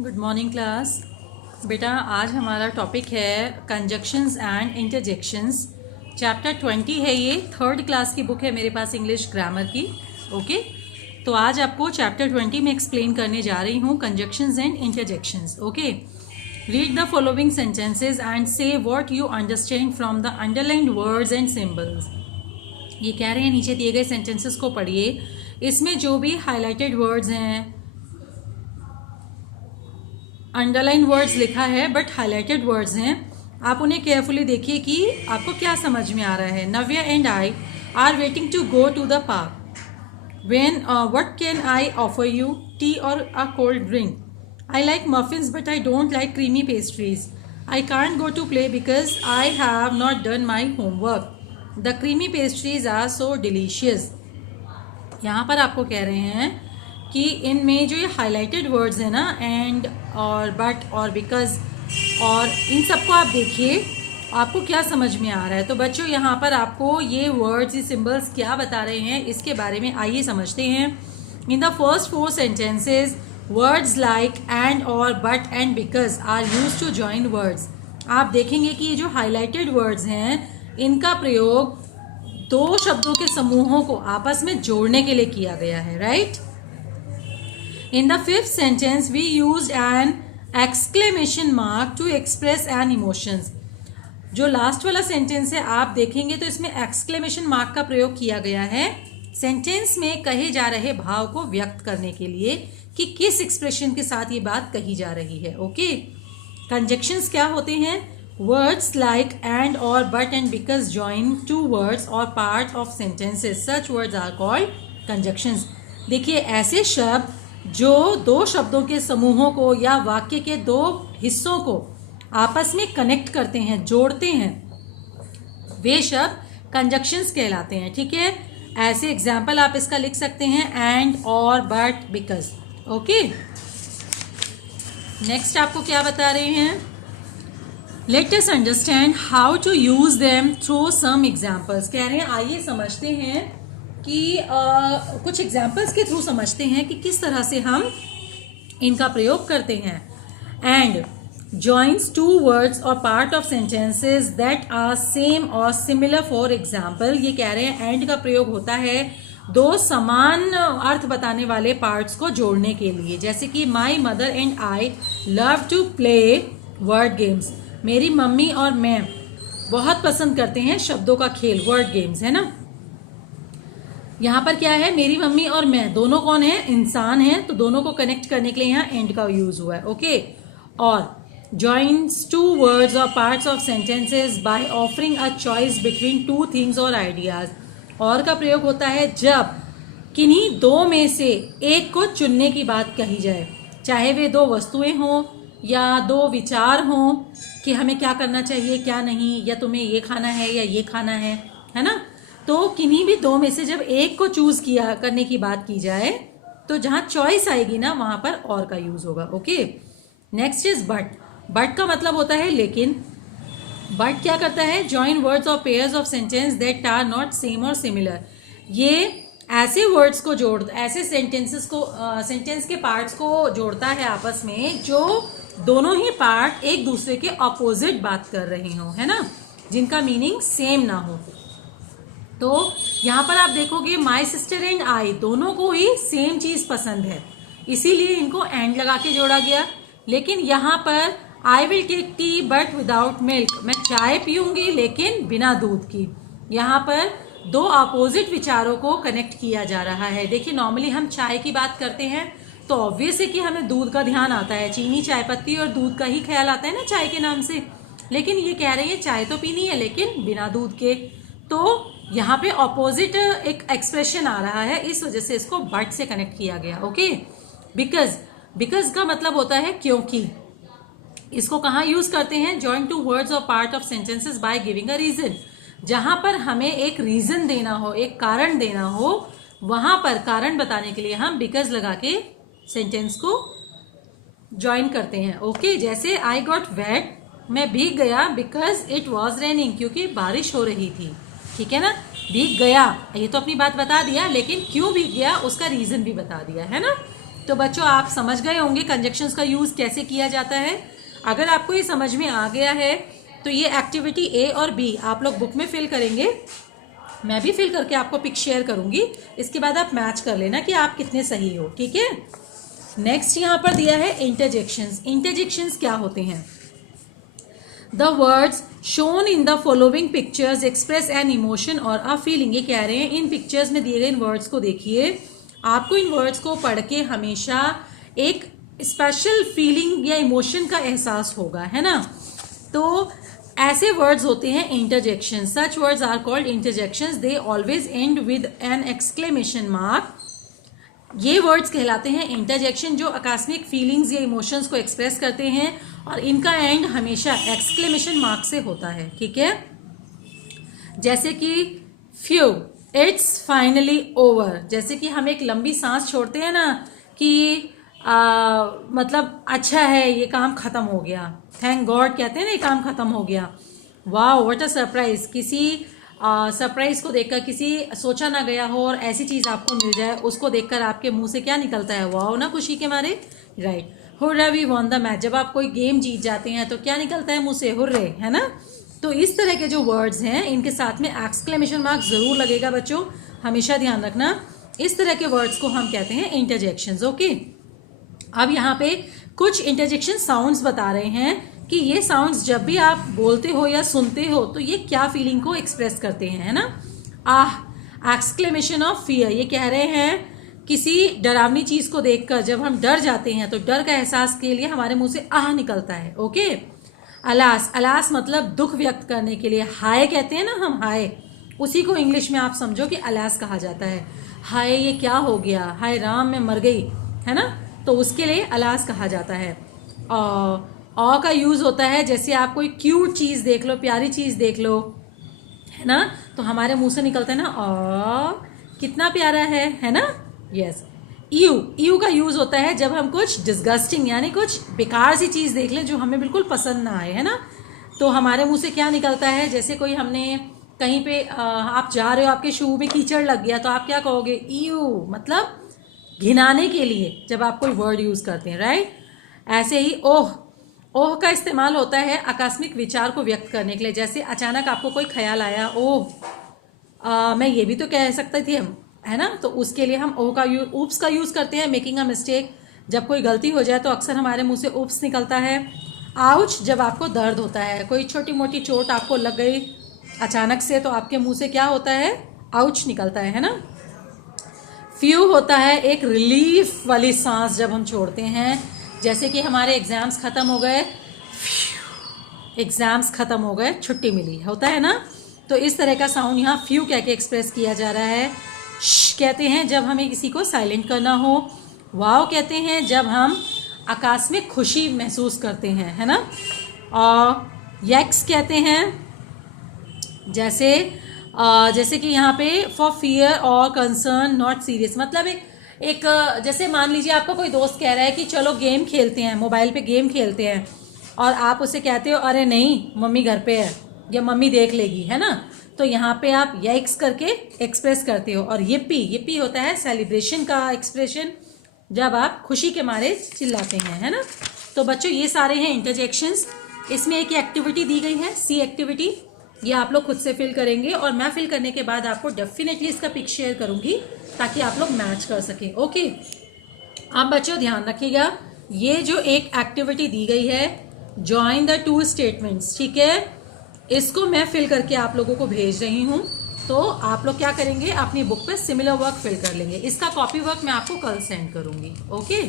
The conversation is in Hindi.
Good morning class. बेटा आज हमारा टॉपिक है कंजक्शंस एंड इंटरजेक्शंस। चैप्टर 20 है, ये थर्ड क्लास की बुक है मेरे पास इंग्लिश ग्रामर की। ओके तो आज आपको चैप्टर 20 में एक्सप्लेन करने जा रही हूँ conjunctions and interjections. Okay read the following sentences and say what you understand from the underlined words and symbols. ये कह रहे हैं नीचे दिए गए सेंटेंसेस को पढ़िए, इसमें जो भी हाईलाइटेड वर्ड्स हैं, अंडरलाइन वर्ड्स लिखा है बट हाईलाइटेड वर्ड्स हैं, आप उन्हें केयरफुली देखिए कि आपको क्या समझ में आ रहा है। Navya and I are waiting to go to the park. When what can I offer you, tea और a cold drink? I like muffins but I don't like creamy pastries. I can't go to play because I have not done my homework. The creamy pastries are so delicious. यहाँ पर आपको कह रहे हैं कि इनमें जो ये हाईलाइटेड वर्ड्स हैं ना, एंड और बट और बिकॉज और इन सबको आप देखिए आपको क्या समझ में आ रहा है। तो बच्चों यहाँ पर आपको ये वर्ड्स, ये सिंबल्स क्या बता रहे हैं इसके बारे में आइए समझते हैं। In the first 4 sentences words like and और but and because are use to join words. आप देखेंगे कि ये जो हाईलाइटेड वर्ड्स हैं इनका प्रयोग 2 शब्दों के समूहों को आपस में जोड़ने के लिए किया गया है, right. In the 5th sentence, we used an exclamation mark to express an emotions. जो लास्ट वाला सेंटेंस है आप देखेंगे तो इसमें एक्सक्लेमेशन मार्क का प्रयोग किया गया है सेंटेंस में कहे जा रहे भाव को व्यक्त करने के लिए कि किस एक्सप्रेशन के साथ ये बात कही जा रही है। ओके कंजक्शंस क्या होते हैं? वर्ड्स लाइक एंड और but and because join 2 words और part of sentences, such words are called conjunctions. देखिए ऐसे शब्द जो 2 शब्दों के समूहों को या वाक्य के 2 हिस्सों को आपस में कनेक्ट करते हैं, जोड़ते हैं, वे शब्द कंजक्शंस कहलाते हैं। ठीक है, ऐसे एग्जाम्पल आप इसका लिख सकते हैं, एंड और बट बिकॉज। ओके नेक्स्ट आपको क्या बता रहे हैं? Let us understand how to use them through some examples. कह रहे हैं आइए समझते हैं कि कुछ एग्जाम्पल्स के थ्रू समझते हैं कि किस तरह से हम इनका प्रयोग करते हैं। एंड जॉइंस 2 वर्ड्स और part of sentences that are same or similar. For example ये कह रहे हैं एंड का प्रयोग होता है 2 समान अर्थ बताने वाले पार्ट्स को जोड़ने के लिए, जैसे कि my mother and I love to play word games. मेरी मम्मी और मैं बहुत पसंद करते हैं शब्दों का खेल, वर्ड गेम्स, है ना। यहाँ पर क्या है? मेरी मम्मी और मैं दोनों कौन है? इंसान हैं, तो दोनों को कनेक्ट करने के लिए यहाँ एंड का यूज हुआ है। ओके और जॉइंस 2 वर्ड्स और parts of sentences by offering a choice between 2 things और आइडियाज। और का प्रयोग होता है जब किन्हीं 2 में से एक को चुनने की बात कही जाए, चाहे वे 2 वस्तुएं हों या 2 विचार हों कि हमें क्या करना चाहिए क्या नहीं, या तुम्हें ये खाना है या ये खाना है ना। तो किन्हीं भी 2 में से जब एक को चूज किया करने की बात की जाए तो जहां चॉइस आएगी ना वहां पर और का यूज होगा। Okay next is but. But का मतलब होता है लेकिन। बट क्या करता है? Join words or pairs of sentence that are not same or similar. ये ऐसे वर्ड्स को ऐसे सेंटेंसेस को सेंटेंस के पार्ट्स को जोड़ता है आपस में जो दोनों ही पार्ट एक दूसरे के ऑपोजिट बात कर रहे हो, है ना, जिनका मीनिंग सेम ना हो। तो यहाँ पर आप देखोगे माई सिस्टर एंड आई दोनों को ही सेम चीज पसंद है, इसीलिए इनको एंड लगा के जोड़ा गया। लेकिन यहाँ पर I will take tea but without milk, मैं चाय पीऊंगी लेकिन बिना दूध की। यहाँ पर 2 अपोजिट विचारों को कनेक्ट किया जा रहा है। देखिए नॉर्मली हम चाय की बात करते हैं तो ऑब्वियस है कि हमें दूध का ध्यान आता है, चीनी, चाय पत्ती और दूध का ही ख्याल आता है ना चाय के नाम से। लेकिन ये कह रहे हैं चाय तो पीनी है लेकिन बिना दूध के। तो यहाँ पे ऑपोजिट एक एक्सप्रेशन आ रहा है, इस वजह से इसको बट से कनेक्ट किया गया। ओके बिकॉज का मतलब होता है क्योंकि। इसको कहाँ यूज करते हैं? जॉइन 2 वर्ड्स और part of sentences by giving a reason. जहां पर हमें एक रीजन देना हो, एक कारण देना हो, वहां पर कारण बताने के लिए हम बिकॉज लगा के सेंटेंस को ज्वाइन करते हैं। ओके जैसे आई गॉट वेट, मैं भीग गया बिकॉज इट वॉज रेनिंग, क्योंकि बारिश हो रही थी। ठीक है ना, भीग गया ये तो अपनी बात बता दिया, लेकिन क्यों भीग गया उसका रीजन भी बता दिया, है ना। तो बच्चों आप समझ गए होंगे कंजक्शंस का यूज कैसे किया जाता है। अगर आपको ये समझ में आ गया है तो ये एक्टिविटी ए और बी आप लोग बुक में फिल करेंगे, मैं भी फिल करके आपको पिक शेयर करूंगी। इसके बाद आप मैच कर लेना कि आप कितने सही हो, ठीक है। नेक्स्ट यहाँ पर दिया है इंटरजेक्शंस। इंटरजेक्शंस क्या होते हैं? The words shown in the following pictures express an emotion और अ फीलिंग। ये कह रहे हैं इन पिक्चर्स में दिए गए इन वर्ड्स को देखिए, आपको इन वर्ड्स को पढ़ के हमेशा एक स्पेशल फीलिंग या इमोशन का एहसास होगा, है ना। तो ऐसे वर्ड्स होते हैं interjection. Such words are called interjections, they always end with an exclamation mark. ये वर्ड्स कहलाते हैं इंटरजेक्शन जो आकस्मिक फीलिंग्स या इमोशंस को एक्सप्रेस करते हैं और इनका एंड हमेशा एक्सक्लेमेशन मार्क से होता है, ठीक है। जैसे कि फ्यू, इट्स फाइनली ओवर। जैसे कि हम एक लंबी सांस छोड़ते हैं ना कि मतलब अच्छा है ये काम खत्म हो गया, थैंक गॉड कहते हैं ना ये काम खत्म हो गया। वाओ व्हाट अ सरप्राइज, किसी सरप्राइज को देखकर, किसी सोचा ना गया हो और ऐसी चीज आपको मिल जाए, उसको देखकर आपके मुंह से क्या निकलता है? वाओ ना, खुशी के मारे, right. Hurray we won the match, जब आप कोई गेम जीत जाते हैं तो क्या निकलता है मुंह से? हुर्रे, है ना। तो इस तरह के जो वर्ड्स हैं इनके साथ में एक्सक्लेमेशन मार्क जरूर लगेगा बच्चों, हमेशा ध्यान रखना। इस तरह के वर्ड्स को हम कहते हैं इंटरजेक्शंस, ओके। अब यहाँ पे कुछ इंटरजेक्शन साउंड्स बता रहे हैं कि ये साउंड्स जब भी आप बोलते हो या सुनते हो तो ये क्या फीलिंग को एक्सप्रेस करते हैं, है ना। आह, एक्सक्लेमेशन ऑफ फियर, ये कह रहे हैं किसी डरावनी चीज को देखकर जब हम डर जाते हैं तो डर का एहसास के लिए हमारे मुंह से आह निकलता है, ओके। अलास, अलास मतलब दुख व्यक्त करने के लिए। हाय कहते हैं ना हम, हाय, उसी को इंग्लिश में आप समझो कि अलास कहा जाता है। हाय ये क्या हो गया, हाय राम मैं मर गई, है ना, तो उसके लिए अलास कहा जाता है। ऑ का यूज होता है जैसे आप कोई क्यूट चीज देख लो, प्यारी चीज देख लो, है ना, तो हमारे मुंह से निकलता है ना ऑ, कितना प्यारा है ना, यस। यू, यू का यूज होता है जब हम कुछ डिस्गस्टिंग यानी कुछ बेकार सी चीज देख लें जो हमें बिल्कुल पसंद ना आए, है ना, तो हमारे मुंह से क्या निकलता है? जैसे कोई हमने कहीं पे आप जा रहे हो, आपके शू में कीचड़ लग गया तो आप क्या कहोगे? यू, मतलब घिनाने के लिए जब आप कोई वर्ड यूज करते हैं, राइट। ऐसे ही ओह, ओह का इस्तेमाल होता है आकस्मिक विचार को व्यक्त करने के लिए। जैसे अचानक आपको कोई ख्याल आया, ओह मैं ये भी तो कह सकते थे हम, है ना, तो उसके लिए हम ओह का यूज, ऊप्स का यूज करते हैं, मेकिंग अ मिस्टेक। जब कोई गलती हो जाए तो अक्सर हमारे मुंह से ऊप्स निकलता है। आउच, जब आपको दर्द होता है, कोई छोटी मोटी चोट आपको लग गई अचानक से तो आपके मुंह से क्या होता है? आउच निकलता है ना। फ्यू होता है एक रिलीफ वाली सांस जब हम छोड़ते हैं, जैसे कि हमारे एग्जाम्स खत्म हो गए, एग्जाम्स खत्म हो गए, छुट्टी मिली, होता है ना, तो इस तरह का साउंड यहाँ फ्यू कह के एक्सप्रेस किया जा रहा है। श कहते हैं जब हमें किसी को साइलेंट करना हो। वाव कहते हैं जब हम आकस्मिक खुशी महसूस करते हैं, है ना। और यक्स कहते हैं जैसे कि यहाँ पे फॉर फियर और कंसर्न नॉट सीरियस, मतलब एक जैसे मान लीजिए आपको कोई दोस्त कह रहा है कि चलो गेम खेलते हैं, मोबाइल पे गेम खेलते हैं, और आप उसे कहते हो अरे नहीं मम्मी घर पे है या मम्मी देख लेगी, है ना, तो यहाँ पे आप यक्स करके एक्सप्रेस करते हो। और yippee, yippee होता है सेलिब्रेशन का एक्सप्रेशन जब आप खुशी के मारे चिल्लाते हैं, है ना। तो बच्चों ये सारे हैं इंटरजेक्शंस। इसमें एक एक्टिविटी दी गई है, सी एक्टिविटी, ये आप लोग खुद से फिल करेंगे और मैं फिल करने के बाद आपको डेफिनेटली इसका पिक शेयर करूंगी ताकि आप लोग मैच कर सकें, ओके। अब बच्चों ध्यान रखिएगा, ये जो एक एक्टिविटी दी गई है जॉइन द टू स्टेटमेंट्स, ठीक है, इसको मैं फिल करके आप लोगों को भेज रही हूँ। तो आप लोग क्या करेंगे, अपनी बुक पे सिमिलर वर्क फिल कर लेंगे। इसका कॉपी वर्क मैं आपको कल सेंड करूंगी, ओके।